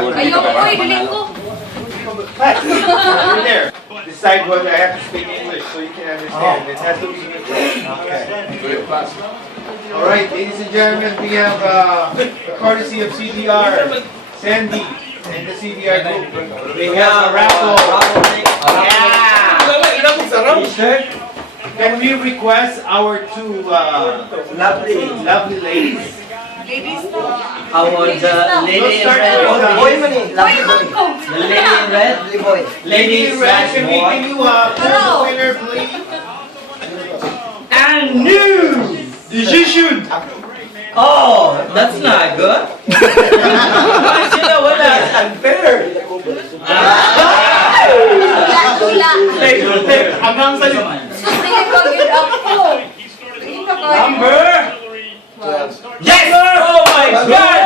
Ayoko ko, idilig ko. You're there. Decide whether I have to speak English so you can understand. It has to be English. Okay. Alright, ladies and gentlemen, we have the courtesy of CDR, Sandy, and the CDR group. They have a raffle. Yeah! Can we request our two lovely ladies? Ladies no. Our lady in red. Boy man eh. The lady in red. Boy. Lady in red, can we give you a winner, please? And new decision. Oh, that's not good. You know what? That's unfair. Hanggang sa number. Yes! Oh my God!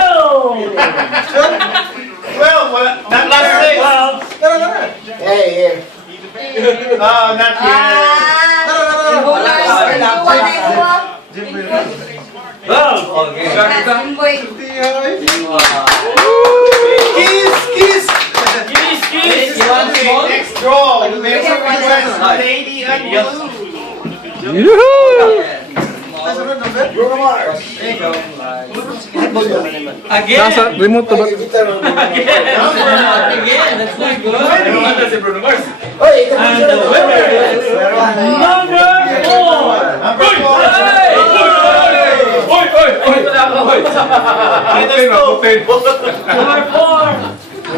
Well, not last six. Hey. Oh, not yet. Well, okay. Kiss! You want Okay, next draw. There's a request, Lady and Blue. Bruno Mars. Again. Nasa remote to ba? Again, that's not good. Oy, And the winner is number 4. Number 4.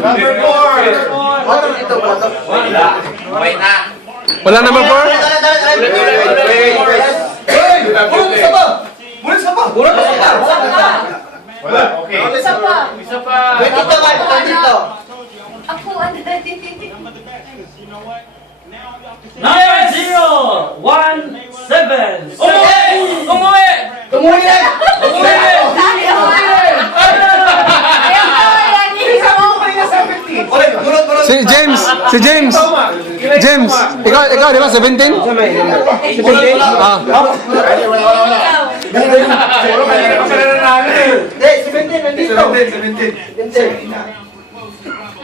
Number 4. Wala number 4? Wala, okay. Isa pa. Ako, ano? Number 017. Umuwi! Si James, James, ikaw di ba 17? 17? Ah.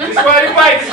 Disqualified.